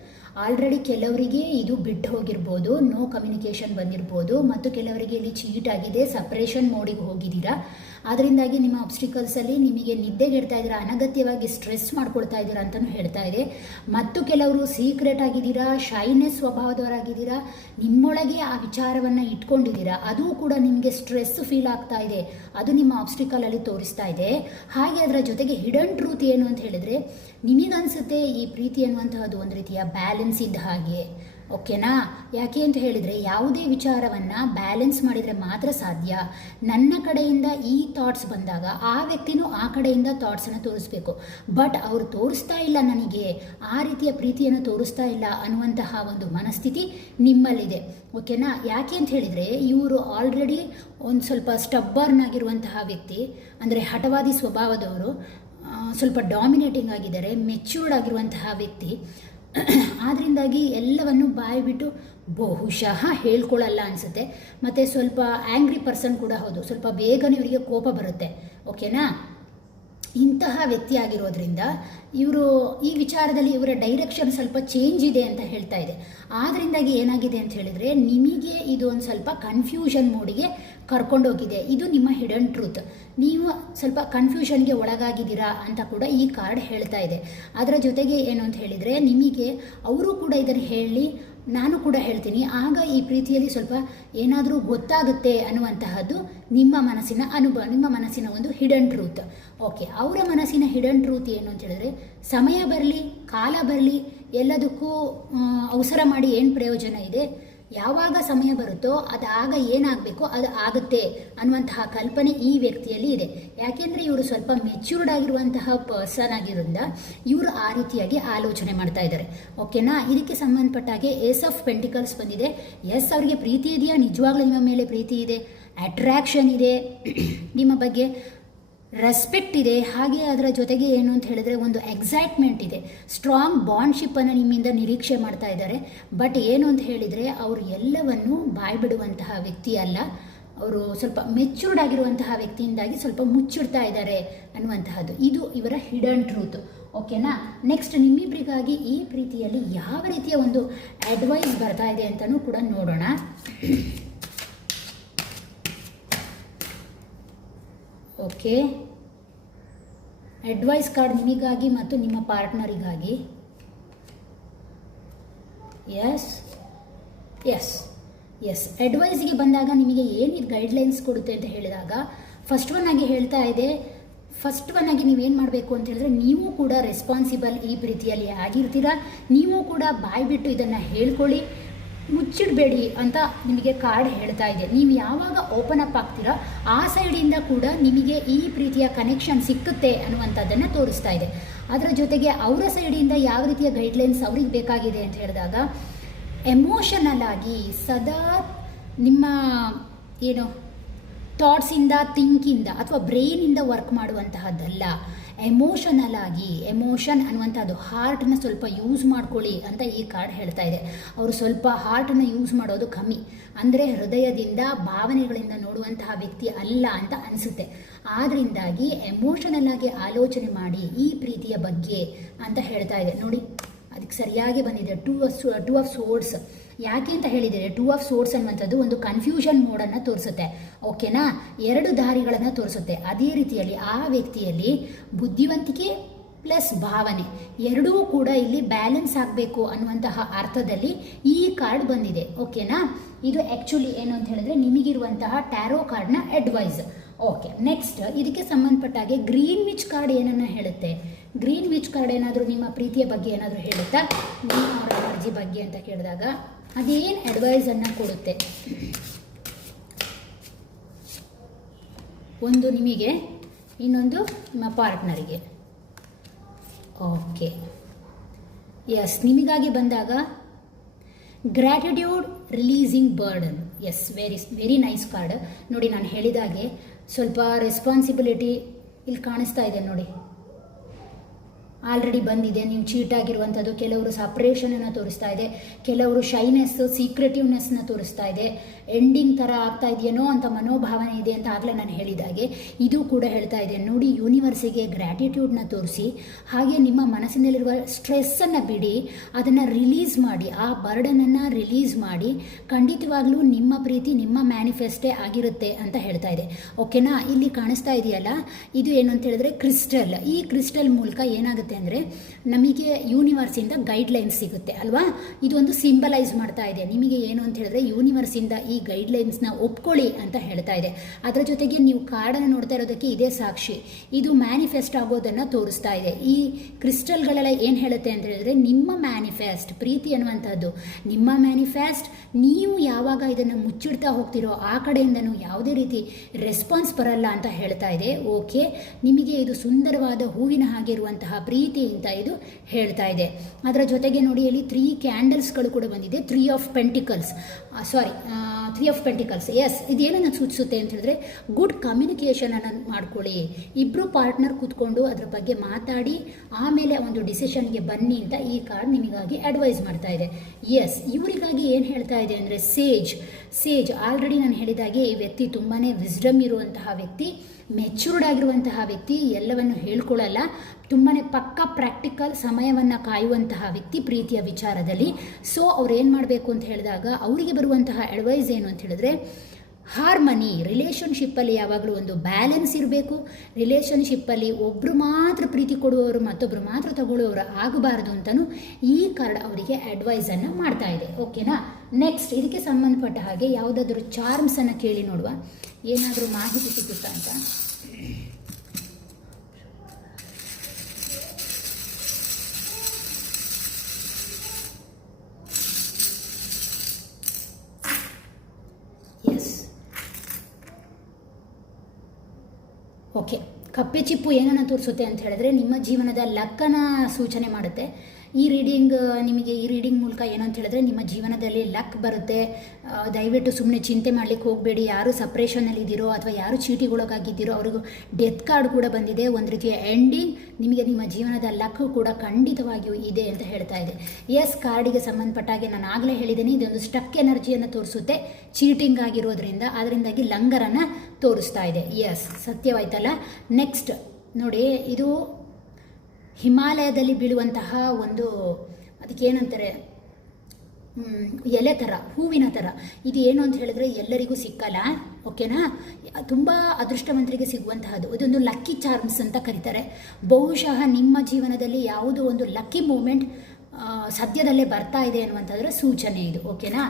ಆಲ್ರೆಡಿ ಕೆಲವರಿಗೆ ಇದು ಬಿಟ್ಟು ಹೋಗಿರ್ಬೋದು, ನೋ ಕಮ್ಯುನಿಕೇಷನ್ ಬಂದಿರ್ಬೋದು, ಮತ್ತು ಕೆಲವರಿಗೆ ಇಲ್ಲಿ ಚೀಟ್ ಆಗಿದೆ, ಸಪ್ರೇಷನ್ ಮೋಡಿಗೆ ಹೋಗಿದ್ದೀರಾ. ಅದರಿಂದಾಗಿ ನಿಮ್ಮ ಆಬ್ಸ್ಟಿಕಲ್ಸಲ್ಲಿ ನಿಮಗೆ ನಿದ್ದೆಗೆಡ್ತಾ ಇದ್ದೀರಾ, ಅನಗತ್ಯವಾಗಿ ಸ್ಟ್ರೆಸ್ ಮಾಡ್ಕೊಳ್ತಾ ಇದ್ದೀರಾ ಅಂತಲೂ ಹೇಳ್ತಾ ಇದೆ. ಮತ್ತು ಕೆಲವರು ಸೀಕ್ರೆಟ್ ಆಗಿದ್ದೀರಾ, ಶೈನೆಸ್ ಸ್ವಭಾವದವರಾಗಿದ್ದೀರಾ, ನಿಮ್ಮೊಳಗೆ ಆ ವಿಚಾರವನ್ನು ಇಟ್ಕೊಂಡಿದ್ದೀರಾ, ಅದು ಕೂಡ ನಿಮಗೆ ಸ್ಟ್ರೆಸ್ ಫೀಲ್ ಆಗ್ತಾ ಇದೆ, ಅದು ನಿಮ್ಮ ಆಬ್ಸ್ಟಿಕಲಲ್ಲಿ ತೋರಿಸ್ತಾ ಇದೆ. ಹಾಗೆ ಅದರ ಜೊತೆಗೆ ಹಿಡನ್ ಟ್ರೂತ್ ಏನು ಅಂತ ಹೇಳಿದರೆ, ನಿಮಗನ್ಸುತ್ತೆ ಈ ಪ್ರೀತಿ ಅನ್ನುವಂತಹದ್ದು ಒಂದು ರೀತಿಯ ಬ್ಯಾಲೆನ್ಸ್ ಇದ್ದ ಹಾಗೆ. ಓಕೆನಾ? ಯಾಕೆ ಅಂತ ಹೇಳಿದರೆ ಯಾವುದೇ ವಿಚಾರವನ್ನು ಬ್ಯಾಲೆನ್ಸ್ ಮಾಡಿದರೆ ಮಾತ್ರ ಸಾಧ್ಯ. ನನ್ನ ಕಡೆಯಿಂದ ಈ ಥಾಟ್ಸ್ ಬಂದಾಗ ಆ ವ್ಯಕ್ತಿನೂ ಆ ಕಡೆಯಿಂದ ಥಾಟ್ಸನ್ನು ತೋರಿಸ್ಬೇಕು. ಬಟ್ ಅವರು ತೋರಿಸ್ತಾ ಇಲ್ಲ, ನನಗೆ ಆ ರೀತಿಯ ಪ್ರೀತಿಯನ್ನು ತೋರಿಸ್ತಾ ಇಲ್ಲ ಅನ್ನುವಂತಹ ಒಂದು ಮನಸ್ಥಿತಿ ನಿಮ್ಮಲ್ಲಿದೆ. ಓಕೆನಾ? ಯಾಕೆ ಅಂತ ಹೇಳಿದರೆ ಇವರು ಆಲ್ರೆಡಿ ಒಂದು ಸ್ವಲ್ಪ ಸ್ಟಬ್ಬರ್ನ್ ಆಗಿರುವಂತಹ ವ್ಯಕ್ತಿ, ಅಂದರೆ ಹಠವಾದಿ ಸ್ವಭಾವದವರು, ಸ್ವಲ್ಪ ಡಾಮಿನೇಟಿಂಗ್ ಆಗಿದ್ದಾರೆ, ಮೆಚ್ಯೂರ್ಡ್ ಆಗಿರುವಂತಹ ವ್ಯಕ್ತಿ. ಆದ್ದರಿಂದಾಗಿ ಎಲ್ಲವನ್ನು ಬಾಯಿ ಬಿಟ್ಟು ಬಹುಶಃ ಹೇಳ್ಕೊಳ್ಳಲ್ಲ ಅನಿಸುತ್ತೆ. ಮತ್ತು ಸ್ವಲ್ಪ ಆ್ಯಂಗ್ರಿ ಪರ್ಸನ್ ಕೂಡ ಹೌದು, ಸ್ವಲ್ಪ ಬೇಗನೆ ಇವರಿಗೆ ಕೋಪ ಬರುತ್ತೆ. ಓಕೆನಾ? ಇಂತಹ ವ್ಯಕ್ತಿ ಆಗಿರೋದ್ರಿಂದ ಇವರು ಈ ವಿಚಾರದಲ್ಲಿ ಇವರ ಡೈರೆಕ್ಷನ್ ಸ್ವಲ್ಪ ಚೇಂಜ್ ಇದೆ ಅಂತ ಹೇಳ್ತಾ ಇದೆ. ಆದ್ದರಿಂದಾಗಿ ಏನಾಗಿದೆ ಅಂತ ಹೇಳಿದರೆ ನಿಮಗೆ ಇದು ಒಂದು ಸ್ವಲ್ಪ ಕನ್ಫ್ಯೂಷನ್ ಮೋಡಿಗೆ ಕರ್ಕೊಂಡೋಗಿದೆ. ಇದು ನಿಮ್ಮ ಹಿಡನ್ ಟ್ರೂತ್. ನೀವು ಸ್ವಲ್ಪ ಕನ್ಫ್ಯೂಷನ್ಗೆ ಒಳಗಾಗಿದ್ದೀರಾ ಅಂತ ಕೂಡ ಈ ಕಾರ್ಡ್ ಹೇಳ್ತಾ ಇದೆ. ಅದರ ಜೊತೆಗೆ ಏನು ಅಂತ ಹೇಳಿದರೆ ನಿಮಗೆ ಅವರು ಕೂಡ ಇದನ್ನು ಹೇಳಿ, ನಾನು ಕೂಡ ಹೇಳ್ತೀನಿ, ಆಗ ಈ ಪ್ರೀತಿಯಲ್ಲಿ ಸ್ವಲ್ಪ ಏನಾದರೂ ಗೊತ್ತಾಗುತ್ತೆ ಅನ್ನುವಂತಹದ್ದು ನಿಮ್ಮ ಮನಸ್ಸಿನ ಅನುಭವ, ನಿಮ್ಮ ಮನಸ್ಸಿನ ಒಂದು ಹಿಡನ್ ಟ್ರೂತ್. ಓಕೆ, ಅವರ ಮನಸ್ಸಿನ ಹಿಡನ್ ಟ್ರೂತ್ ಏನು ಅಂತ ಹೇಳಿದ್ರೆ, ಸಮಯ ಬರಲಿ, ಕಾಲ ಬರಲಿ, ಎಲ್ಲದಕ್ಕೂ ಅವಸರ ಮಾಡಿ ಏನು ಪ್ರಯೋಜನ ಇದೆ, ಯಾವಾಗ ಸಮಯ ಬರುತ್ತೋ ಅದಾಗ ಏನಾಗಬೇಕೋ ಅದು ಆಗುತ್ತೆ ಅನ್ನುವಂತಹ ಕಲ್ಪನೆ ಈ ವ್ಯಕ್ತಿಯಲ್ಲಿ ಇದೆ. ಯಾಕೆಂದರೆ ಇವರು ಸ್ವಲ್ಪ ಮೆಚ್ಯೂರ್ಡ್ ಆಗಿರುವಂತಹ ಪರ್ಸನ್ ಆಗಿರೋದ್ರಿಂದ ಇವರು ಆ ರೀತಿಯಾಗಿ ಆಲೋಚನೆ ಮಾಡ್ತಾ ಇದ್ದಾರೆ. ಓಕೆನಾ? ಇದಕ್ಕೆ ಸಂಬಂಧಪಟ್ಟಾಗೆ ಏಸ್ ಆಫ್ ಪೆಂಟಿಕಲ್ಸ್ ಬಂದಿದೆ. ಎಸ್, ಅವರಿಗೆ ಪ್ರೀತಿ ಇದೆಯಾ? ನಿಜವಾಗ್ಲೂ ನಿಮ್ಮ ಮೇಲೆ ಪ್ರೀತಿ ಇದೆ, ಅಟ್ರಾಕ್ಷನ್ ಇದೆ, ನಿಮ್ಮ ಬಗ್ಗೆ ರೆಸ್ಪೆಕ್ಟ್ ಇದೆ. ಹಾಗೆ ಅದರ ಜೊತೆಗೆ ಏನು ಅಂತ ಹೇಳಿದ್ರೆ ಒಂದು ಎಕ್ಸೈಟ್ಮೆಂಟ್ ಇದೆ, ಸ್ಟ್ರಾಂಗ್ ಬಾಂಡ್ಶಿಪ್ಪನ್ನು ನಿಮ್ಮಿಂದ ನಿರೀಕ್ಷೆ ಮಾಡ್ತಾ ಇದ್ದಾರೆ. ಬಟ್ ಏನು ಅಂತ ಹೇಳಿದರೆ ಅವರು ಎಲ್ಲವನ್ನು ಬಾಯಿ ಬಿಡುವಂತಹ ವ್ಯಕ್ತಿ ಅಲ್ಲ, ಅವರು ಸ್ವಲ್ಪ ಮೆಚ್ಯೂರ್ಡ್ ಆಗಿರುವಂತಹ ವ್ಯಕ್ತಿಯಿಂದಾಗಿ ಸ್ವಲ್ಪ ಮುಚ್ಚಿಡ್ತಾ ಇದ್ದಾರೆ ಅನ್ನುವಂತಹದ್ದು ಇದು ಇವರ ಹಿಡನ್ ಟ್ರೂತ್. ಓಕೆನಾ? ನೆಕ್ಸ್ಟ್, ನಿಮ್ಮಿಬ್ಬರಿಗಾಗಿ ಈ ಪ್ರೀತಿಯಲ್ಲಿ ಯಾವ ರೀತಿಯ ಒಂದು ಅಡ್ವೈಸ್ ಬರ್ತಾ ಇದೆ ಅಂತಲೂ ಕೂಡ ನೋಡೋಣ. ಓಕೆ, ಅಡ್ವೈಸ್ ಕಾರ್ಡ್ ನಿಮಗಾಗಿ ಮತ್ತು ನಿಮ್ಮ ಪಾರ್ಟ್ನರಿಗಾಗಿ. ಎಸ್ ಎಸ್ ಎಸ್ ಅಡ್ವೈಸ್ಗೆ ಬಂದಾಗ ನಿಮಗೆ ಏನಿದು ಗೈಡ್ಲೈನ್ಸ್ ಕೊಡುತ್ತೆ ಅಂತ ಹೇಳಿದಾಗ ಫಸ್ಟ್ ಒನ್ ಆಗಿ ನೀವೇನು ಮಾಡಬೇಕು ಅಂತ ಹೇಳಿದ್ರೆ, ನೀವು ಕೂಡ ರೆಸ್ಪಾನ್ಸಿಬಲ್ ಈ ಪ್ರೀತಿಯಲ್ಲಿ ಆಗಿರ್ತೀರಾ, ನೀವು ಕೂಡ ಬಾಯಿ ಬಿಟ್ಟು ಇದನ್ನು ಹೇಳ್ಕೊಳ್ಳಿ, ಮುಚ್ಚಿಡಬೇಡಿ ಅಂತ ನಿಮಗೆ ಕಾರ್ಡ್ ಹೇಳ್ತಾ ಇದೆ. ನೀವು ಯಾವಾಗ ಓಪನ್ ಅಪ್ ಆಗ್ತೀರಾ ಆ ಸೈಡಿಂದ ಕೂಡ ನಿಮಗೆ ಈ ಪ್ರೀತಿಯ ಕನೆಕ್ಷನ್ ಸಿಕ್ಕುತ್ತೆ ಅನ್ನುವಂಥದ್ದನ್ನು ತೋರಿಸ್ತಾ ಇದೆ. ಅದರ ಜೊತೆಗೆ ಅವರ ಸೈಡಿಂದ ಯಾವ ರೀತಿಯ ಗೈಡ್ಲೈನ್ಸ್ ಅವ್ರಿಗೆ ಬೇಕಾಗಿದೆ ಅಂತ ಹೇಳಿದಾಗ, ಎಮೋಷನಲ್ ಆಗಿ ಸದಾ ನಿಮ್ಮ ಥಾಟ್ಸಿಂದ, ಥಿಂಕಿಂದ ಅಥವಾ ಬ್ರೈನಿಂದ ವರ್ಕ್ ಮಾಡುವಂತಹದ್ದಲ್ಲ, ಎಮೋಷನಲ್ ಆಗಿ, ಎಮೋಷನ್ ಅನ್ನುವಂಥದ್ದು ಹಾರ್ಟನ್ನ ಸ್ವಲ್ಪ ಯೂಸ್ ಮಾಡ್ಕೊಳ್ಳಿ ಅಂತ ಈ ಕಾರ್ಡ್ ಹೇಳ್ತಾ ಇದೆ. ಅವರು ಸ್ವಲ್ಪ ಹಾರ್ಟನ್ನು ಯೂಸ್ ಮಾಡೋದು ಕಮ್ಮಿ, ಅಂದರೆ ಹೃದಯದಿಂದ ಭಾವನೆಗಳಿಂದ ನೋಡುವಂತಹ ವ್ಯಕ್ತಿ ಅಲ್ಲ ಅಂತ ಅನಿಸುತ್ತೆ. ಆದ್ದರಿಂದಾಗಿ ಎಮೋಷನಲ್ ಆಗಿ ಆಲೋಚನೆ ಮಾಡಿ ಈ ಪ್ರೀತಿಯ ಬಗ್ಗೆ ಅಂತ ಹೇಳ್ತಾ ಇದೆ. ನೋಡಿ, ಅದಕ್ಕೆ ಸರಿಯಾಗಿ ಬಂದಿದೆ ಟೂ ಆಫ್ ಸೋರ್ಡ್ಸ್. ಯಾಕೆ ಅಂತ ಹೇಳಿದರೆ, ಟೂ ಆಫ್ ಸೋರ್ಡ್ಸ್ ಅನ್ನುವಂಥದ್ದು ಒಂದು ಕನ್ಫ್ಯೂಷನ್ ಮೋಡನ್ನು ತೋರಿಸುತ್ತೆ. ಓಕೆನಾ, ಎರಡು ದಾರಿಗಳನ್ನು ತೋರಿಸುತ್ತೆ. ಅದೇ ರೀತಿಯಲ್ಲಿ ಆ ವ್ಯಕ್ತಿಯಲ್ಲಿ ಬುದ್ಧಿವಂತಿಕೆ ಪ್ಲಸ್ ಭಾವನೆ ಎರಡೂ ಕೂಡ ಇಲ್ಲಿ ಬ್ಯಾಲೆನ್ಸ್ ಆಗಬೇಕು ಅನ್ನುವಂತಹ ಅರ್ಥದಲ್ಲಿ ಈ ಕಾರ್ಡ್ ಬಂದಿದೆ. ಓಕೆನಾ, ಇದು ಆ್ಯಕ್ಚುಲಿ ಏನು ಅಂತ ಹೇಳಿದ್ರೆ ನಿಮಗಿರುವಂತಹ ಟ್ಯಾರೋ ಕಾರ್ಡ್ನ ಅಡ್ವೈಸ್. ಓಕೆ, ನೆಕ್ಸ್ಟ್ ಇದಕ್ಕೆ ಸಂಬಂಧಪಟ್ಟ ಹಾಗೆ ಗ್ರೀನ್ ವಿಚ್ ಕಾರ್ಡ್ ಏನನ್ನ ಹೇಳುತ್ತೆ? ಗ್ರೀನ್ ವಿಚ್ ಕಾರ್ಡ್ ಏನಾದರೂ ನಿಮ್ಮ ಪ್ರೀತಿಯ ಬಗ್ಗೆ ಏನಾದರೂ ಹೇಳುತ್ತಾ, ನಿಮ್ಮ ಅವರ ಎನರ್ಜಿ ಬಗ್ಗೆ ಅಂತ ಕೇಳಿದಾಗ ಅದೇನು ಅಡ್ವೈಸನ್ನು ಕೊಡುತ್ತೆ? ಒಂದು ನಿಮಗೆ, ಇನ್ನೊಂದು ನಿಮ್ಮ ಪಾರ್ಟ್ನರಿಗೆ. ಓಕೆ, ಎಸ್, ನಿಮಗಾಗಿ ಬಂದಾಗ gratitude releasing burden. Yes, very nice card. ನೋಡಿ, ನಾನು ಹೇಳಿದಾಗೆ ಸ್ವಲ್ಪ ರೆಸ್ಪಾನ್ಸಿಬಿಲಿಟಿ ಇಲ್ಲಿ ಕಾಣಿಸ್ತಾ ಇದೆ. ನೋಡಿ, ಆಲ್ರೆಡಿ ಬಂದಿದೆ. ನೀವು ಚೀಟ್ ಆಗಿರುವಂಥದ್ದು, ಕೆಲವರು ಸಪ್ರೇಷನನ್ನು ತೋರಿಸ್ತಾ ಇದೆ, ಕೆಲವರು ಶೈನೆಸ್, ಸೀಕ್ರೆಟಿವ್ನೆಸ್ನ ತೋರಿಸ್ತಾ ಇದೆ, ಎಂಡಿಂಗ್ ಥರ ಆಗ್ತಾ ಇದೆಯೇನೋ ಅಂತ ಮನೋಭಾವನೆ ಇದೆ ಅಂತ ಆಗಲೇ ನಾನು ಹೇಳಿದಾಗೆ ಇದು ಕೂಡ ಹೇಳ್ತಾ ಇದೆ. ನೋಡಿ, ಯೂನಿವರ್ಸಿಗೆ ಗ್ರ್ಯಾಟಿಟ್ಯೂಡ್ನ ತೋರಿಸಿ, ಹಾಗೆ ನಿಮ್ಮ ಮನಸ್ಸಿನಲ್ಲಿರುವ ಸ್ಟ್ರೆಸ್ಸನ್ನು ಬಿಡಿ, ಅದನ್ನು ರಿಲೀಸ್ ಮಾಡಿ, ಆ ಬರ್ಡನನ್ನು ರಿಲೀಸ್ ಮಾಡಿ, ಖಂಡಿತವಾಗ್ಲೂ ನಿಮ್ಮ ಪ್ರೀತಿ ನಿಮ್ಮ ಮ್ಯಾನಿಫೆಸ್ಟೇ ಆಗಿರುತ್ತೆ ಅಂತ ಹೇಳ್ತಾ ಇದೆ. ಓಕೆನಾ, ಇಲ್ಲಿ ಕಾಣಿಸ್ತಾ ಇದೆಯಲ್ಲ, ಇದು ಏನು ಅಂತ ಹೇಳಿದ್ರೆ ಕ್ರಿಸ್ಟಲ್. ಈ ಕ್ರಿಸ್ಟಲ್ ಮೂಲಕ ಏನಾಗುತ್ತೆ ಅಂದರೆ ನಮಗೆ ಯೂನಿವರ್ಸಿಂದ ಗೈಡ್ಲೈನ್ಸ್ ಸಿಗುತ್ತೆ ಅಲ್ವಾ. ಇದು ಒಂದು ಸಿಂಬಲೈಸ್ ಮಾಡ್ತಾ ಇದೆ ನಿಮಗೆ ಏನು ಅಂತ ಹೇಳಿದ್ರೆ ಯೂನಿವರ್ಸಿಂದ ಈ ಗೈಡ್ಲೈನ್ಸ್ನ ಒಪ್ಕೊಳ್ಳಿ ಅಂತ ಹೇಳ್ತಾ ಇದೆ. ಅದರ ಜೊತೆಗೆ ನೀವು ಕಾರ್ಡನ್ನು ನೋಡ್ತಾ ಇರೋದಕ್ಕೆ ಇದೇ ಸಾಕ್ಷಿ, ಇದು ಮ್ಯಾನಿಫೆಸ್ಟ್ ಆಗೋದನ್ನು ತೋರಿಸ್ತಾ ಇದೆ. ಈ ಕ್ರಿಸ್ಟಲ್ಗಳೆಲ್ಲ ಏನು ಹೇಳುತ್ತೆ ಅಂತ ಹೇಳಿದ್ರೆ, ನಿಮ್ಮ ಮ್ಯಾನಿಫೆಸ್ಟ್, ಪ್ರೀತಿ ಅನ್ನುವಂಥದ್ದು ನಿಮ್ಮ ಮ್ಯಾನಿಫೆಸ್ಟ್, ನೀವು ಯಾವಾಗ ಇದನ್ನು ಮುಚ್ಚಿಡ್ತಾ ಹೋಗ್ತಿರೋ ಆ ಕಡೆಯಿಂದನೂ ಯಾವುದೇ ರೀತಿ ರೆಸ್ಪಾನ್ಸ್ ಬರಲ್ಲ ಅಂತ ಹೇಳ್ತಾ ಇದೆ. ಓಕೆ, ನಿಮಗೆ ಇದು ಸುಂದರವಾದ ಹೂವಿನ ಹಾಗೆ ಇರುವಂತಹ ಪ್ರೀತಿ ಅಂತ ಇದು ಹೇಳ್ತಾ ಇದೆ. ಅದರ ಜೊತೆಗೆ ನೋಡಿ, ಇಲ್ಲಿ 3 ಕ್ಯಾಂಡಲ್ಸ್ಗಳು ಕೂಡ ಬಂದಿದೆ. 3 ಆಫ್ ಪೆಂಟಿಕಲ್ಸ್. ಎಸ್, ಇದೇನನ್ನು ಸೂಚಿಸುತ್ತೆ ಅಂತ ಹೇಳಿದ್ರೆ, ಗುಡ್ ಕಮ್ಯುನಿಕೇಷನ್ ಅನ್ನು ಮಾಡ್ಕೊಳ್ಳಿ, ಇಬ್ಬರು ಪಾರ್ಟ್ನರ್ ಕೂತ್ಕೊಂಡು ಅದ್ರ ಬಗ್ಗೆ ಮಾತಾಡಿ ಆಮೇಲೆ ಒಂದು ಡಿಸಿಷನ್ಗೆ ಬನ್ನಿ ಅಂತ ಈ ಕಾರ್ಡ್ ನಿಮಗಾಗಿ ಅಡ್ವೈಸ್ ಮಾಡ್ತಾ ಇದೆ. ಎಸ್, ಇವರಿಗಾಗಿ ಏನು ಹೇಳ್ತಾ ಇದೆ ಅಂದರೆ ಸೇಜ್ ಆಲ್ರೆಡಿ ನಾನು ಹೇಳಿದಾಗೆ ಈ ವ್ಯಕ್ತಿ ತುಂಬಾ ವಿಸ್ಡಮ್ ಇರುವಂತಹ ವ್ಯಕ್ತಿ, ಮೆಚ್ಯೂರ್ಡ್ ಆಗಿರುವಂತಹ ವ್ಯಕ್ತಿ, ಎಲ್ಲವನ್ನು ಹೇಳ್ಕೊಳ್ಳಲ್ಲ, ತುಂಬಾ ಪಕ್ಕಾ ಪ್ರಾಕ್ಟಿಕಲ್, ಸಮಯವನ್ನು ಕಾಯುವಂತಹ ವ್ಯಕ್ತಿ ಪ್ರೀತಿಯ ವಿಚಾರದಲ್ಲಿ. ಸೊ ಅವ್ರು ಏನು ಮಾಡಬೇಕು ಅಂತ ಹೇಳಿದಾಗ ಅವರಿಗೆ ಬರುವಂತಹ ಅಡ್ವೈಸ್ ಏನು ಅಂತ ಹೇಳಿದ್ರೆ, ಹಾರ್ಮನಿ, ರಿಲೇಷನ್ಶಿಪ್ಪಲ್ಲಿ ಯಾವಾಗಲೂ ಒಂದು ಬ್ಯಾಲೆನ್ಸ್ ಇರಬೇಕು. ರಿಲೇಷನ್ಶಿಪ್ಪಲ್ಲಿ ಒಬ್ಬರು ಮಾತ್ರ ಪ್ರೀತಿ ಕೊಡುವವರು ಮತ್ತೊಬ್ಬರು ಮಾತ್ರ ತಗೊಳ್ಳುವವರು ಆಗಬಾರದು ಅಂತಲೂ ಈ ಕಾರ್ಡ್ ಅವರಿಗೆ ಅಡ್ವೈಸನ್ನು ಮಾಡ್ತಾ ಇದೆ. ಓಕೆನಾ, ನೆಕ್ಸ್ಟ್ ಇದಕ್ಕೆ ಸಂಬಂಧಪಟ್ಟ ಹಾಗೆ ಯಾವುದಾದ್ರೂ ಚಾರ್ಮ್ಸನ್ನು ಕೇಳಿ ನೋಡುವ, ಏನಾದರೂ ಮಾಹಿತಿ ಸಿಗುತ್ತಾ ಅಂತ. ಓಕೆ, ಕಪ್ಪೆ ಚಿಪ್ಪು ಏನನ್ನು ತೋರಿಸುತ್ತೆ ಅಂತ ಹೇಳಿದ್ರೆ, ನಿಮ್ಮ ಜೀವನದ ಲಕ್ಕನ್ನು ಸೂಚನೆ ಮಾಡುತ್ತೆ. ಈ ರೀಡಿಂಗ್ ಮೂಲಕ ಏನು ಅಂತ ಹೇಳಿದ್ರೆ, ನಿಮ್ಮ ಜೀವನದಲ್ಲಿ ಲಕ್ ಬರುತ್ತೆ. ದಯವಿಟ್ಟು ಸುಮ್ಮನೆ ಚಿಂತೆ ಮಾಡಲಿಕ್ಕೆ ಹೋಗಬೇಡಿ. ಯಾರು ಸಪ್ರೇಷನಲ್ಲಿದ್ದೀರೋ ಅಥವಾ ಯಾರು ಚೀಟಿಗೊಳಗಾಗಿದ್ದೀರೋ ಅವ್ರಿಗೂ ಡೆತ್ ಕಾರ್ಡ್ ಕೂಡ ಬಂದಿದೆ. ಒಂದು ರೀತಿಯ ಎಂಡಿಂಗ್, ನಿಮಗೆ ನಿಮ್ಮ ಜೀವನದ ಲಕ್ ಕೂಡ ಖಂಡಿತವಾಗಿಯೂ ಇದೆ ಅಂತ ಹೇಳ್ತಾ ಇದೆ. ಎಸ್, ಕಾರ್ಡಿಗೆ ಸಂಬಂಧಪಟ್ಟಾಗೆ ನಾನು ಆಗಲೇ ಹೇಳಿದ್ದೀನಿ, ಇದೊಂದು ಸ್ಟಕ್ ಎನರ್ಜಿಯನ್ನು ತೋರಿಸುತ್ತೆ, ಚೀಟಿಂಗ್ ಆಗಿರೋದ್ರಿಂದ, ಅದರಿಂದಾಗಿ ಲಂಗರನ್ನು ತೋರಿಸ್ತಾ ಇದೆ. ಎಸ್, ಸತ್ಯವಾಯ್ತಲ್ಲ. ನೆಕ್ಸ್ಟ್ ನೋಡಿ, ಇದು ಹಿಮಾಲಯದಲ್ಲಿ ಬೀಳುವಂತಹ ಒಂದು, ಅದಕ್ಕೇನಂತಾರೆ, ಎಲೆ ಥರ, ಹೂವಿನ ಥರ. ಇದು ಏನು ಅಂತ ಹೇಳಿದ್ರೆ ಎಲ್ಲರಿಗೂ ಸಿಕ್ಕಲ್ಲ, ಓಕೆನಾ. ತುಂಬ ಅದೃಷ್ಟವಂತರಿಗೆ ಸಿಗುವಂತಹದ್ದು. ಇದೊಂದು ಲಕ್ಕಿ ಚಾರ್ಮ್ಸ್ ಅಂತ ಕರೀತಾರೆ. ಬಹುಶಃ ನಿಮ್ಮ ಜೀವನದಲ್ಲಿ ಯಾವುದೋ ಒಂದು ಲಕ್ಕಿ ಮೂಮೆಂಟ್ ಸದ್ಯದಲ್ಲೇ ಬರ್ತಾ ಇದೆ ಅನ್ನುವಂಥದ್ರ ಸೂಚನೆ ಇದು, ಓಕೆನಾ.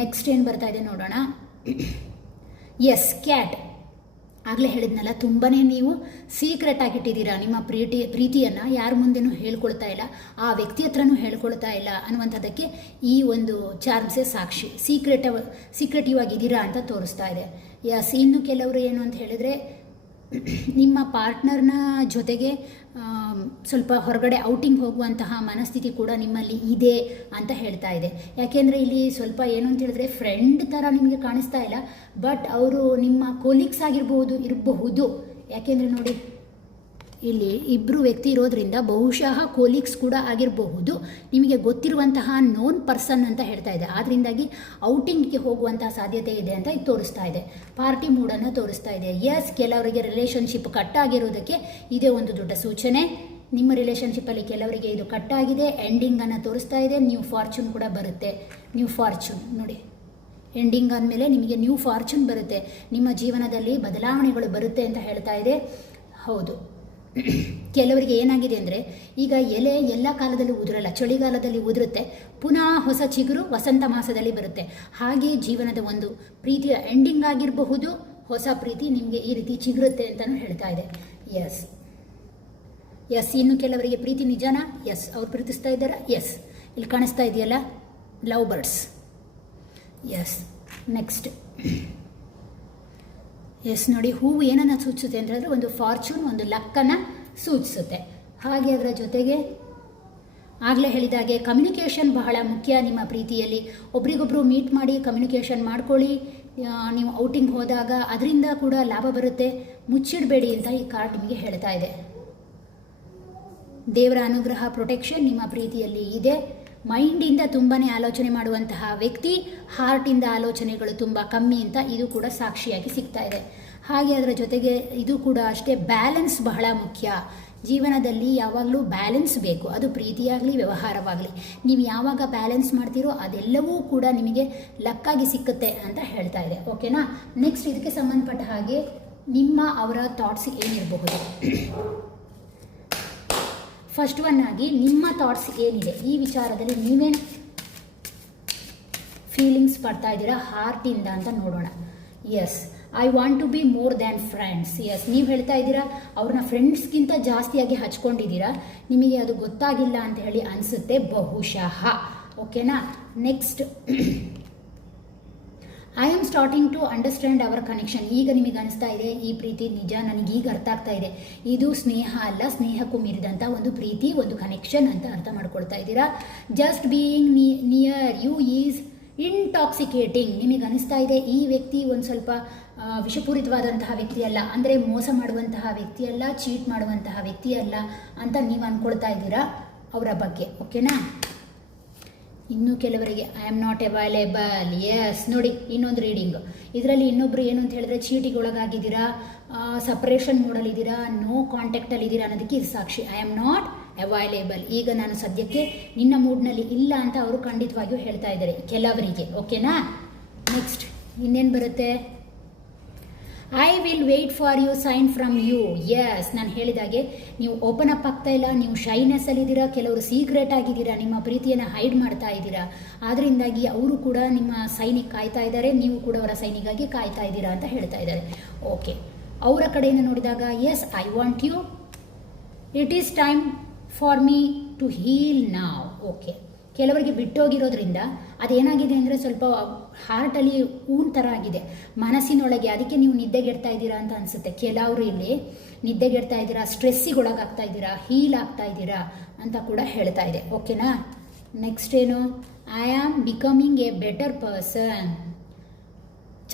ನೆಕ್ಸ್ಟ್ ಏನು ಬರ್ತಾ ಇದೆ ನೋಡೋಣ. Yes, cat. ಆಗಲೇ ಹೇಳಿದ್ನಲ್ಲ, ತುಂಬಾ ನೀವು ಸೀಕ್ರೆಟ್ ಆಗಿಟ್ಟಿದ್ದೀರಾ ನಿಮ್ಮ ಪ್ರೀತಿಯನ್ನು. ಯಾರ ಮುಂದೆನೂ ಹೇಳ್ಕೊಳ್ತಾ ಇಲ್ಲ, ಆ ವ್ಯಕ್ತಿ ಹತ್ರನೂ ಹೇಳ್ಕೊಳ್ತಾ ಇಲ್ಲ ಅನ್ನುವಂಥದ್ದಕ್ಕೆ ಈ ಒಂದು ಚಾರ್ಮ್ಸೇ ಸಾಕ್ಷಿ. ಸೀಕ್ರೆಟಿವ್ ಆಗಿದ್ದೀರಾ ಅಂತ ತೋರಿಸ್ತಾ ಇದೆ. ಎಸ್, ಇನ್ನು ಕೆಲವರು ಏನು ಅಂತ ಹೇಳಿದರೆ ನಿಮ್ಮ ಪಾರ್ಟ್ನರ್ನ ಜೊತೆಗೆ ಸ್ವಲ್ಪ ಹೊರಗಡೆ ಔಟಿಂಗ್ ಹೋಗುವಂತಹ ಮನಸ್ಥಿತಿ ಕೂಡ ನಿಮ್ಮಲ್ಲಿ ಇದೆ ಅಂತ ಹೇಳ್ತಾ ಇದೆ. ಯಾಕೆಂದರೆ ಇಲ್ಲಿ ಸ್ವಲ್ಪ ಏನು ಅಂತ ಹೇಳಿದ್ರೆ ಫ್ರೆಂಡ್ ಥರ ನಿಮಗೆ ಕಾಣಿಸ್ತಾ ಇಲ್ಲ, ಬಟ್ ಅವರು ನಿಮ್ಮ ಕೊಲೀಗ್ಸ್ ಇರಬಹುದು. ಯಾಕೆಂದರೆ ನೋಡಿ, ಇಲ್ಲಿ ಇಬ್ಬರು ವ್ಯಕ್ತಿ ಇರೋದ್ರಿಂದ ಬಹುಶಃ ಕೊಲೀಗ್ಸ್ ಕೂಡ ಆಗಿರಬಹುದು, ನಿಮಗೆ ಗೊತ್ತಿರುವಂತಹ ನೋನ್ ಪರ್ಸನ್ ಅಂತ ಹೇಳ್ತಾ ಇದೆ. ಆದ್ದರಿಂದಾಗಿ ಔಟಿಂಗ್ಗೆ ಹೋಗುವಂತಹ ಸಾಧ್ಯತೆ ಇದೆ ಅಂತ ಇದು ತೋರಿಸ್ತಾ ಇದೆ. ಪಾರ್ಟಿ ಮೂಡನ್ನು ತೋರಿಸ್ತಾ ಇದೆ. ಎಸ್, ಕೆಲವರಿಗೆ ರಿಲೇಷನ್ಶಿಪ್ ಕಟ್ಟಾಗಿರೋದಕ್ಕೆ ಇದೇ ಒಂದು ದೊಡ್ಡ ಸೂಚನೆ. ನಿಮ್ಮ ರಿಲೇಷನ್ಶಿಪ್ಪಲ್ಲಿ ಕೆಲವರಿಗೆ ಇದು ಕಟ್ಟಾಗಿದೆ, ಎಂಡಿಂಗನ್ನು ತೋರಿಸ್ತಾ ಇದೆ. ನ್ಯೂ ಫಾರ್ಚೂನ್ ಕೂಡ ಬರುತ್ತೆ. ನ್ಯೂ ಫಾರ್ಚೂನ್ ನೋಡಿ, ಎಂಡಿಂಗ್ ಆದಮೇಲೆ ನಿಮಗೆ ನ್ಯೂ ಫಾರ್ಚೂನ್ ಬರುತ್ತೆ, ನಿಮ್ಮ ಜೀವನದಲ್ಲಿ ಬದಲಾವಣೆಗಳು ಬರುತ್ತೆ ಅಂತ ಹೇಳ್ತಾ ಇದೆ. ಹೌದು, ಕೆಲವರಿಗೆ ಏನಾಗಿದೆ ಅಂದರೆ ಈಗ ಎಲೆ ಎಲ್ಲ ಕಾಲದಲ್ಲೂ ಉದುರಲ್ಲ, ಚಳಿಗಾಲದಲ್ಲಿ ಉದುರುತ್ತೆ, ಪುನಃ ಹೊಸ ಚಿಗುರು ವಸಂತ ಮಾಸದಲ್ಲಿ ಬರುತ್ತೆ. ಹಾಗೆ ಜೀವನದ ಒಂದು ಪ್ರೀತಿಯ ಎಂಡಿಂಗ್ ಆಗಿರಬಹುದು, ಹೊಸ ಪ್ರೀತಿ ನಿಮಗೆ ಈ ರೀತಿ ಚಿಗುರುತ್ತೆ ಅಂತಲೂ ಹೇಳ್ತಾ ಇದೆ. ಎಸ್ ಎಸ್, ಇನ್ನು ಕೆಲವರಿಗೆ ಪ್ರೀತಿ ನಿಜನಾ? ಎಸ್, ಅವ್ರು ಪ್ರೀತಿಸ್ತಾ ಇದ್ದಾರಾ? ಎಸ್, ಇಲ್ಲಿ ಕಾಣಿಸ್ತಾ ಇದೆಯಲ್ಲ, love birds. Yes, next. Yes ನೋಡಿ, ಹೂವು ಏನನ್ನು ಸೂಚಿಸುತ್ತೆ ಅಂತ ಹೇಳಿದ್ರೆ ಒಂದು ಫಾರ್ಚೂನ್, ಒಂದು ಲಕ್ಕನ್ನು ಸೂಚಿಸುತ್ತೆ. ಹಾಗೆ ಅದರ ಜೊತೆಗೆ ಆಗಲೇ ಹೇಳಿದಾಗೆ ಕಮ್ಯುನಿಕೇಷನ್ ಬಹಳ ಮುಖ್ಯ ನಿಮ್ಮ ಪ್ರೀತಿಯಲ್ಲಿ. ಒಬ್ರಿಗೊಬ್ರು ಮೀಟ್ ಮಾಡಿ ಕಮ್ಯುನಿಕೇಷನ್ ಮಾಡ್ಕೊಳ್ಳಿ. ನೀವು ಔಟಿಂಗ್ ಹೋದಾಗ ಅದರಿಂದ ಕೂಡ ಲಾಭ ಬರುತ್ತೆ, ಮುಚ್ಚಿಡಬೇಡಿ ಅಂತ ಈ ಕಾರ್ಡ್ ನಿಮಗೆ ಹೇಳ್ತಾ ಇದೆ. ದೇವರ ಅನುಗ್ರಹ, ಪ್ರೊಟೆಕ್ಷನ್ ನಿಮ್ಮ ಪ್ರೀತಿಯಲ್ಲಿ ಇದೆ. ಮೈಂಡಿಂದ ತುಂಬಾ ಆಲೋಚನೆ ಮಾಡುವಂತಹ ವ್ಯಕ್ತಿ, ಹಾರ್ಟಿಂದ ಆಲೋಚನೆಗಳು ತುಂಬ ಕಮ್ಮಿ ಅಂತ ಇದು ಕೂಡ ಸಾಕ್ಷಿಯಾಗಿ ಸಿಗ್ತಾ ಇದೆ. ಹಾಗೆ ಅದರ ಜೊತೆಗೆ ಇದು ಕೂಡ ಅಷ್ಟೇ, ಬ್ಯಾಲೆನ್ಸ್ ಬಹಳ ಮುಖ್ಯ. ಜೀವನದಲ್ಲಿ ಯಾವಾಗಲೂ ಬ್ಯಾಲೆನ್ಸ್ ಬೇಕು, ಅದು ಪ್ರೀತಿಯಾಗಲಿ ವ್ಯವಹಾರವಾಗಲಿ. ನೀವು ಯಾವಾಗ ಬ್ಯಾಲೆನ್ಸ್ ಮಾಡ್ತೀರೋ ಅದೆಲ್ಲವೂ ಕೂಡ ನಿಮಗೆ ಲಕ್ಕಾಗಿ ಸಿಕ್ಕುತ್ತೆ ಅಂತ ಹೇಳ್ತಾ ಇದೆ, ಓಕೆನಾ. ನೆಕ್ಸ್ಟ್, ಇದಕ್ಕೆ ಸಂಬಂಧಪಟ್ಟ ಹಾಗೆ ನಿಮ್ಮ ಅವರ ಥಾಟ್ಸ್ ಏನಿರಬಹುದು. ಫಸ್ಟ್ ಒನ್ ಆಗಿ ನಿಮ್ಮ ಥಾಟ್ಸ್ ಏನಿದೆ, ಈ ವಿಚಾರದಲ್ಲಿ ನೀವೇನು ಫೀಲಿಂಗ್ಸ್ ಪಡ್ತಾ ಇದ್ದೀರಾ ಹಾರ್ಟಿಂದ ಅಂತ ನೋಡೋಣ. Yes, I want to be more than friends. Yes, ನೀವು ಹೇಳ್ತಾ ಇದ್ದೀರಾ ಅವ್ರನ್ನ ಫ್ರೆಂಡ್ಸ್ಗಿಂತ ಜಾಸ್ತಿಯಾಗಿ ಹಚ್ಕೊಂಡಿದ್ದೀರಾ, ನಿಮಗೆ ಅದು ಗೊತ್ತಾಗಿಲ್ಲ ಅಂತ ಹೇಳಿ ಅನಿಸುತ್ತೆ ಬಹುಶಃ, ಓಕೆನಾ. Next, I am starting to understand our connection. ಈಗ ನಿಮಗೆ ಅನಿಸ್ತಾ ಇದೆ ಈ ಪ್ರೀತಿ ನಿಜ, ನನಗೀಗ ಅರ್ಥ ಆಗ್ತಾ ಇದೆ, ಇದು ಸ್ನೇಹ ಅಲ್ಲ, ಸ್ನೇಹಕ್ಕೂ ಮೀರಿದಂಥ ಒಂದು ಪ್ರೀತಿ, ಒಂದು ಕನೆಕ್ಷನ್ ಅಂತ ಅರ್ಥ ಮಾಡ್ಕೊಳ್ತಾ ಇದ್ದೀರಾ. Just being near you is intoxicating. ನಿಮಗೆ ಅನಿಸ್ತಾ ಇದೆ ಈ ವ್ಯಕ್ತಿ ಒಂದು ಸ್ವಲ್ಪ ವಿಷಪೂರಿತವಾದಂತಹ ವ್ಯಕ್ತಿ ಅಲ್ಲ, ಅಂದರೆ ಮೋಸ ಮಾಡುವಂತಹ ವ್ಯಕ್ತಿ ಅಲ್ಲ, ಚೀಟ್ ಮಾಡುವಂತಹ ವ್ಯಕ್ತಿ ಅಲ್ಲ ಅಂತ ನೀವು ಅಂದ್ಕೊಳ್ತಾ ಇದ್ದೀರಾ ಅವರ ಬಗ್ಗೆ, ಓಕೆನಾ. ಇನ್ನು ಕೆಲವರಿಗೆ I am not available. Yes ನೋಡಿ, ಇನ್ನೊಂದು ರೀಡಿಂಗ್. ಇದರಲ್ಲಿ ಇನ್ನೊಬ್ರು ಏನು ಅಂತ ಹೇಳಿದ್ರೆ ಚೀಟಿಗೆ ಒಳಗಾಗಿದ್ದೀರಾ, ಸಪ್ರೇಷನ್ ಮೋಡಲ್ಲಿದ್ದೀರಾ, ನೋ ಕಾಂಟ್ಯಾಕ್ಟಲ್ಲಿದ್ದೀರಾ ಅನ್ನೋದಕ್ಕೆ ಇದು ಸಾಕ್ಷಿ. ಐ ಆಮ್ ನಾಟ್ ಅವೈಲೇಬಲ್, ಈಗ ನಾನು ಸದ್ಯಕ್ಕೆ ನಿನ್ನ ಮೂಡ್ನಲ್ಲಿ ಇಲ್ಲ ಅಂತ ಅವರು ಖಂಡಿತವಾಗಿಯೂ ಹೇಳ್ತಾ ಇದ್ದಾರೆ ಕೆಲವರಿಗೆ, ಓಕೆನಾ. ನೆಕ್ಸ್ಟ್ ಇನ್ನೇನು ಬರುತ್ತೆ, I will wait for you sign from you. Yes, ನಾನು ಹೇಳಿದಾಗೆ ನೀವು ಓಪನ್ ಅಪ್ ಆಗ್ತಾ ಇಲ್ಲ, ನೀವು ಶೈನೆಸ್ಸಲ್ಲಿದ್ದೀರಾ, ಕೆಲವರು ಸೀಕ್ರೆಟ್ ಆಗಿದ್ದೀರಾ, ನಿಮ್ಮ ಪ್ರೀತಿಯನ್ನು ಹೈಡ್ ಮಾಡ್ತಾ ಇದ್ದೀರಾ. ಆದ್ದರಿಂದಾಗಿ ಅವರು ಕೂಡ ನಿಮ್ಮ ಸೈನಿಗೆ ಕಾಯ್ತಾ ಇದ್ದಾರೆ, ನೀವು ಕೂಡ ಅವರ ಸೈನಿಗಾಗಿ ಕಾಯ್ತಾ ಇದ್ದೀರಾ ಅಂತ ಹೇಳ್ತಾ ಇದ್ದಾರೆ, ಓಕೆ. ಅವರ ಕಡೆಯಿಂದ ನೋಡಿದಾಗ yes, I want you, it is time for me to heal now. Okay, ಕೆಲವರಿಗೆ ಬಿಟ್ಟೋಗಿರೋದ್ರಿಂದ ಅದೇನಾಗಿದೆ ಅಂದರೆ ಸ್ವಲ್ಪ ಹಾರ್ಟಲ್ಲಿ ಊನ್ ಥರ ಆಗಿದೆ ಮನಸ್ಸಿನೊಳಗೆ, ಅದಕ್ಕೆ ನೀವು ನಿದ್ದೆಗೆಡ್ತಾ ಇದ್ದೀರಾ ಅಂತ ಅನಿಸುತ್ತೆ. ಕೆಲವರು ಇಲ್ಲಿ ನಿದ್ದೆಗೆಡ್ತಾ ಇದ್ದೀರಾ, ಸ್ಟ್ರೆಸ್ಸಿಗೆ ಒಳಗಾಗ್ತಾ ಇದ್ದೀರಾ, ಹೀಲ್ ಆಗ್ತಾ ಇದ್ದೀರಾ ಅಂತ ಕೂಡ ಹೇಳ್ತಾ ಇದೆ, ಓಕೆನಾ. ನೆಕ್ಸ್ಟ್ ಏನು, I am becoming A better person.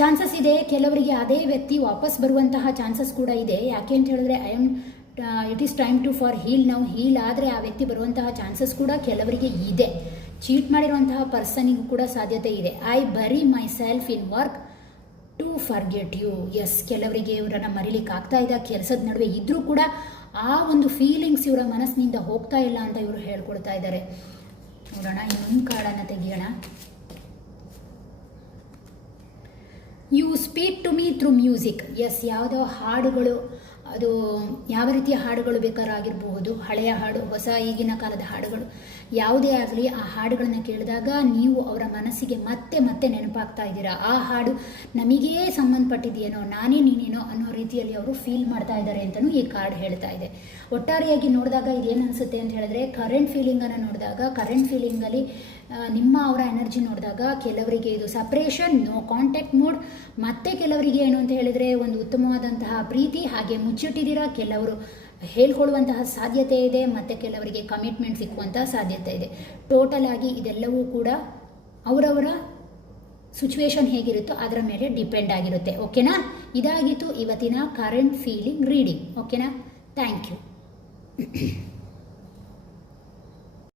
Chances ಇದೆ ಕೆಲವರಿಗೆ ಅದೇ ವ್ಯಕ್ತಿ ವಾಪಸ್ ಬರುವಂತಹ ಚಾನ್ಸಸ್ ಕೂಡ ಇದೆ. ಯಾಕೆ ಅಂತ ಹೇಳಿದ್ರೆ it is time to for heal now. Heal ಆದರೆ ಆ ವ್ಯಕ್ತಿ ಬರುವಂತಹ ಚಾನ್ಸಸ್ ಕೂಡ ಕೆಲವರಿಗೆ ಇದೆ. ಚೀಟ್ ಮಾಡಿರುವಂತಹ ಪರ್ಸನಿಗೂ ಕೂಡ ಸಾಧ್ಯತೆ ಇದೆ. I bury myself in work to forget you. Yes, ಕೆಲವರಿಗೆ ಇವರನ್ನು ಮರಿಲಿಕ್ಕೆ ಆಗ್ತಾ ಇದೆ, ಕೆಲಸದ ನಡುವೆ ಇದ್ರೂ ಕೂಡ ಆ ಒಂದು ಫೀಲಿಂಗ್ಸ್ ಇವರ ಮನಸ್ಸಿನಿಂದ ಹೋಗ್ತಾ ಇಲ್ಲ ಅಂತ ಇವರು ಹೇಳ್ಕೊಳ್ತಾ ಇದ್ದಾರೆ. ನೋಡೋಣ, ಇನ್ನೊಂದು ಕಾರ್ಡನ್ನು ತೆಗಿಯೋಣ. You speak to me through music. Yes, ಯಾವುದೋ ಹಾಡುಗಳು, ಅದು ಯಾವ ರೀತಿಯ ಹಾಡುಗಳು ಬೇಕಾರಾಗಿರಬಹುದು, ಹಳೆಯ ಹಾಡು, ಹೊಸ ಈಗಿನ ಕಾಲದ ಹಾಡುಗಳು, ಯಾವುದೇ ಆಗಲಿ ಆ ಹಾಡುಗಳನ್ನು ಕೇಳಿದಾಗ ನೀವು ಅವರ ಮನಸ್ಸಿಗೆ ಮತ್ತೆ ಮತ್ತೆ ನೆನಪಾಗ್ತಾ ಇದ್ದೀರಾ. ಆ ಹಾಡು ನಮಗೇ ಸಂಬಂಧಪಟ್ಟಿದೆಯೇನೋ, ನಾನೇ ನೀನೇನೋ ಅನ್ನೋ ರೀತಿಯಲ್ಲಿ ಅವರು ಫೀಲ್ ಮಾಡ್ತಾ ಇದ್ದಾರೆ ಅಂತಲೂ ಈ ಕಾರ್ಡ್ ಹೇಳ್ತಾ ಇದೆ. ಒಟ್ಟಾರೆಯಾಗಿ ನೋಡಿದಾಗ ಇದೇನು ಅನಿಸುತ್ತೆ ಅಂತ ಹೇಳಿದ್ರೆ, ಕರೆಂಟ್ ಫೀಲಿಂಗನ್ನು ನೋಡಿದಾಗ, ಕರೆಂಟ್ ಫೀಲಿಂಗಲ್ಲಿ ನಿಮ್ಮ ಅವರ ಎನರ್ಜಿ ನೋಡಿದಾಗ ಕೆಲವರಿಗೆ ಇದು ಸಪ್ರೇಷನ್, ನೋ ಕಾಂಟ್ಯಾಕ್ಟ್ ಮೋಡ್, ಮತ್ತೆ ಕೆಲವರಿಗೆ ಏನು ಅಂತ ಹೇಳಿದರೆ ಒಂದು ಉತ್ತಮವಾದಂತಹ ಪ್ರೀತಿ, ಹಾಗೆ ಮುಚ್ಚಿಟ್ಟಿದ್ದೀರಾ, ಕೆಲವರು ಹೇಳ್ಕೊಳ್ಳುವಂತಹ ಸಾಧ್ಯತೆ ಇದೆ, ಮತ್ತು ಕೆಲವರಿಗೆ ಕಮಿಟ್ಮೆಂಟ್ ಸಿಕ್ಕುವಂತಹ ಸಾಧ್ಯತೆ ಇದೆ. ಟೋಟಲ್ ಆಗಿ ಇದೆಲ್ಲವೂ ಕೂಡ ಅವರವರ ಸಿಚುವೇಶನ್ ಹೇಗಿರುತ್ತೋ ಅದರ ಮೇಲೆ ಡಿಪೆಂಡ್ ಆಗಿರುತ್ತೆ. ಓಕೆನಾ? ಇದಾಗಿತ್ತು ಇವತ್ತಿನ ಕರೆಂಟ್ ಫೀಲಿಂಗ್ ರೀಡಿಂಗ್. ಓಕೆನಾ? Thank you.